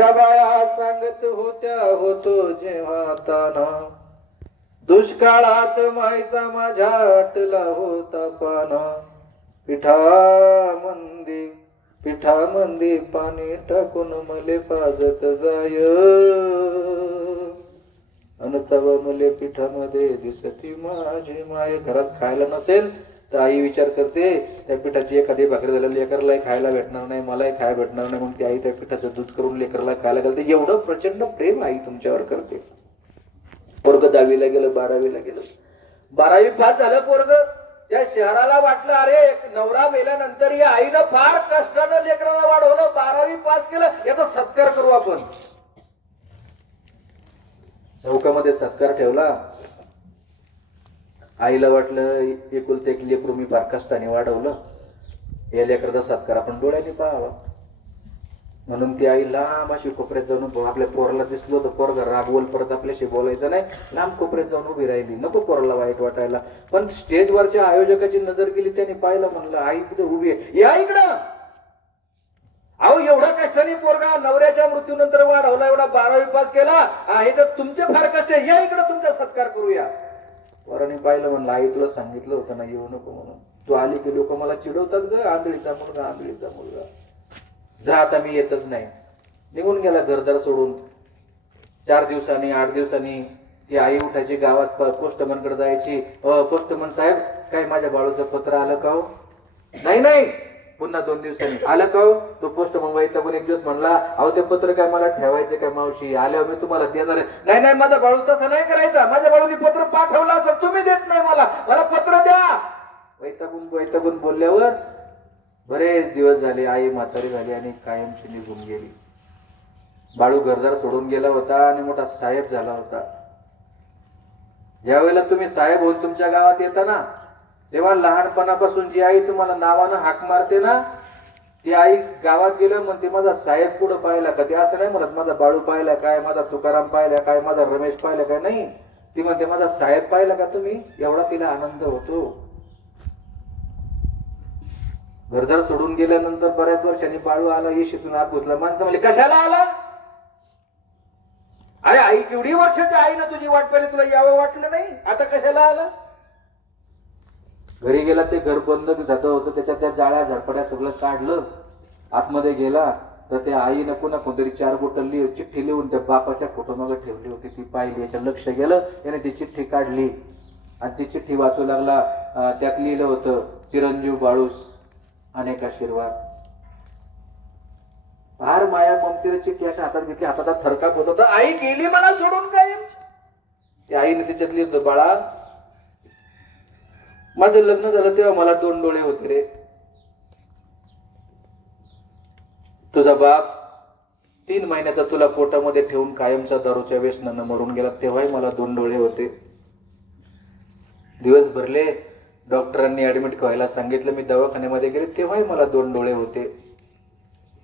माझ्या बाया सांगत होत्या होतो जेव्हा ताना, दुष्काळात माईचा माझ्या आटला होता पाना. पिठामंदी पाणी टाकून मले पाजत जाय, अन तव मले पिठामध्ये दिसती माझी माय. घरात खायला नसेल तर आई विचार करते त्या पिठाची एखादी भाकरी झालेली लेकरला खायला भेटणार नाही, मलाही खायला भेटणार नाही, मग ती आई त्या पिठाचं दूध करून लेकरला खायला घालते. एवढं प्रचंड प्रेम आई तुमच्यावर करते. पोरग 10वीला गेलं, 12वीला गेलं, 12वी पास झालं पोरग. त्या शहराला वाटलं अरे नवरा मेल्यानंतर या आईनं फार कष्टानं लेकराला वाढवलं, 12वी पास केलं, याचा सत्कार करू आपण. चौकामध्ये सत्कार ठेवला. आईला वाटलं एकुलते एक लेकरू मी फार कष्टाने वाढवलं, या लेकराचा सत्कार आपण डोळ्याने पाहावा. म्हणून ती आई लांब अशी कोपऱ्यात जाऊन, आपल्या पोराला दिसलो तर पोरगा रागवल, परत आपल्याशी बोलायचं नाही, लांब कोपऱ्यात जाऊन उभी राहिली, नको पोराला वाईट वाटायला. पण स्टेजवरच्या आयोजकाची नजर गेली, त्याने पाहिलं, म्हणलं आई कुठे उभी आहे, या इकडं. अहो एवढा कष्टाने पोरगा नवऱ्याच्या मृत्यूनंतर वाढवला, एवढा 12वी पास केला, हे तर तुमचे फार कष्ट आहे, या इकडं तुमचा सत्कार करूया. पोराने पाहिलं, म्हणलं आई तुला सांगितलं होतं ना येऊ नको म्हणून, तू आली की लोक मला चिडवतात ग, आंधळीचा मुलगा, आंधळीचा मुलगा, जा आता मी येतच नाही. निघून गेला घरदार सोडून. 4 दिवसांनी 8 दिवसांनी ती आई उठायची, गावात पोस्टमनकडे जायची, पोस्टमन साहेब काय माझ्या बाळूचं पत्र आलं का हो? नाही. पुन्हा 2 दिवसांनी आलं का हो? तो पोस्टमन व्हायचा पण एक दिवस म्हणला, अहो ते पत्र काय मला ठेवायचे काय मावशी, आल्यावर मी तुम्हाला देणार आहे. नाही माझा बाळू तसं नाही करायचा, माझ्या बाळूनी पत्र पाठवलं असं तुम्ही देत नाही, मला पत्र द्या. वैतागून बोलल्यावर बरेच दिवस झाले, आई म्हातारी झाली आणि कायमची निघून गेली. बाळू घरदार सोडून गेला होता आणि मोठा साहेब झाला होता. ज्या वेळेला तुम्ही साहेब होऊन तुमच्या गावात येता ना, तेव्हा लहानपणापासून जी आई तुम्हाला नावानं हाक मारते ना, ती आई गावात गेलं म्हणते माझा साहेब पुढं पाहिला का, ते असं नाही म्हणत माझा बाळू पाहिला काय, माझा तुकाराम पाहिला काय, माझा रमेश पाहिला काय, नाही, ती म्हणते माझा साहेब पाहिला का तुम्ही. एवढा तिला आनंद होतो. घरदार सोडून गेल्यानंतर बऱ्याच वर्षांनी बाळू आला, येशीतून आत घुसला. माणसं म्हणजे कशाला आला? अरे आई केवढी वर्षाची आई ना तुझी वाट पाहिली, तुला यावं वाटलं नाही, आता कशाला आला? घरी गेला, ते घर बंद झालं होतं, त्याच्यात त्या जाळ्या झडपड्या सगळं काढलं. आतमध्ये गेला तर त्या आईनं पुन्हा कोणतरी 4 बोटं चिठ्ठी लिहून त्या बापाच्या फोटो मागे ठेवली होती. ती पाहिली, याच्या लक्ष गेलं, त्याने ती चिठ्ठी काढली आणि ती चिठ्ठी वाचू लागला. त्यात लिहिलं होतं, चिरंजीव बाळूस अनेक आशीर्वाद. फार माया ममतेची चिठ्ठी अशा हातात घेतली, हाताचा थरकाप होत होता. आई गेली मला सोडून काय? त्या आईने त्याच्यात लिहिलं, बाळा माझं लग्न झालं तेव्हा मला 2 डोळे होते रे, तुझा बाप 3 महिन्याचा तुला पोटामध्ये ठेवून कायमचा दारूच्या व्यसनानं मरून गेला, तेव्हाही मला 2 डोळे होते. दिवस भरले, डॉक्टरांनी ऍडमिट व्हायला सांगितलं, मी दवाखान्यामध्ये गेले, तेव्हाही मला 2 डोळे होते.